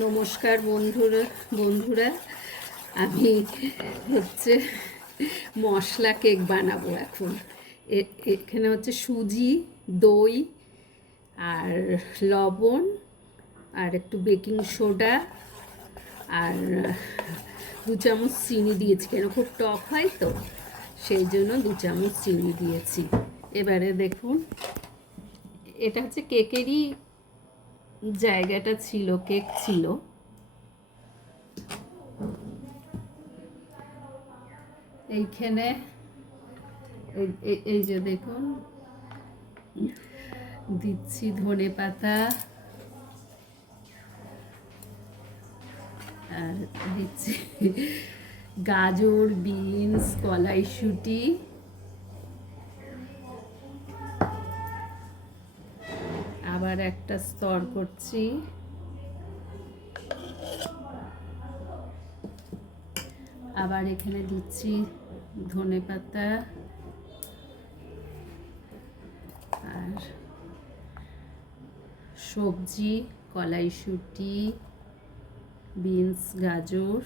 নমস্কার বন্ধুরা বন্ধুরা। আমি হচ্ছে মশলা কেক বানাবো এখন। এখানে হচ্ছে সুজি, দই আর লবণ আর একটু বেকিং সোডা আর দু চামচ চিনি দিয়েছি কেন খুব টক হয় তো, সেই জন্য দু চামচ চিনি দিয়েছি। এবারে দেখুন, এটা হচ্ছে কেকেরই জায়গাটা ছিল, কেক ছিল। এইখানে এই- যে দেখুন, দিচ্ছি ধনে পাতা আর দিচ্ছি গাজর, বিনস কলাইশুটি আবার একটা স্তর করছি। আবার এখানে দিচ্ছি ধনে পাতা। আর সবজি কলাইশুটি বিনস, গাজর।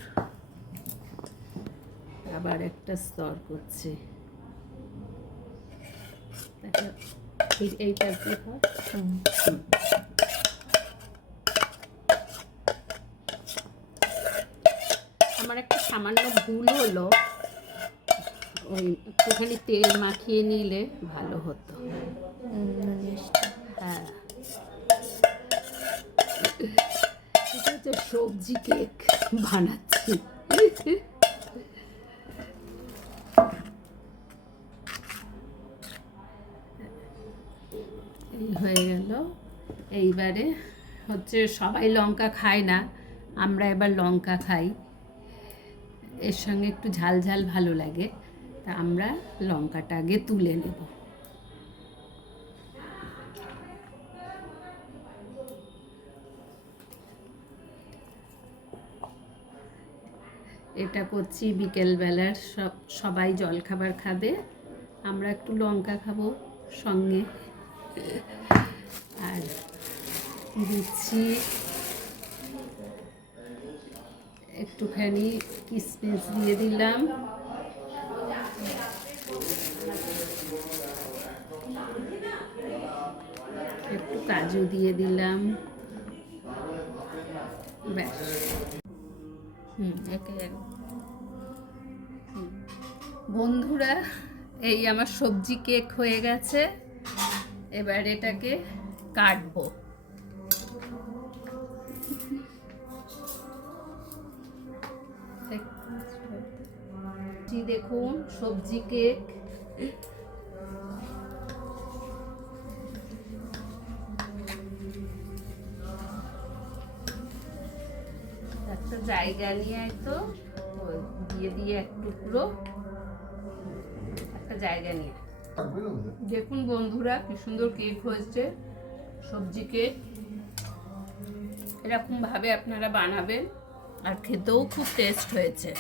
আবার একটা স্তর করছে। দেখা আমার একটা সামান্য ভুল হলো। ওই একটুখানি তেল মাখিয়ে নিলে ভালো হতো। হ্যাঁ। সবজি কেক বানাচ্ছি। হয়ে গেল। এইবারে হচ্ছে সবাই লঙ্কা খায় না, আমরা এবার লঙ্কা খাই। এর সঙ্গে একটু ঝাল ঝাল ভালো লাগে, তা আমরা লঙ্কাটা আগে তুলে নেব। এটা করছি বিকেলবেলার, সব, সবাই জলখাবার খাবে, আমরা একটু লঙ্কা খাব সঙ্গে। আর দিচ্ছি একটুখানি কিসমিস দিয়ে দিলাম। একটু কাজু দিয়ে দিলাম। ব্যাস। হুম, একে। বন্ধুরা, এই আমার সবজি কেক হয়ে গেছে। এবার এটাকে কাটবো। দেখুন, সবজি কেক। একটা জায়গা নিয়ে তো দিয়ে দিয়ে এক টুকরো। একটা জায়গা নিয়ে। দেখুন বন্ধুরা, কি সুন্দর কেক হয়েছে। সবজি কেক এরকম ভাবে আপনারা বানাবেন, আর খেতেও খুব টেস্ট হয়েছে।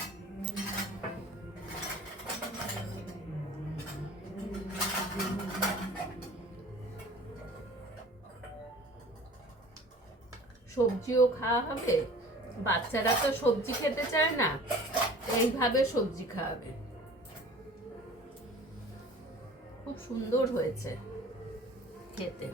সবজিও খাওয়া হবে। বাচ্চারা তো সবজি খেতে চায় না, এইভাবে সবজি খাওয়াবে। খুব সুন্দর হয়েছে খেতে।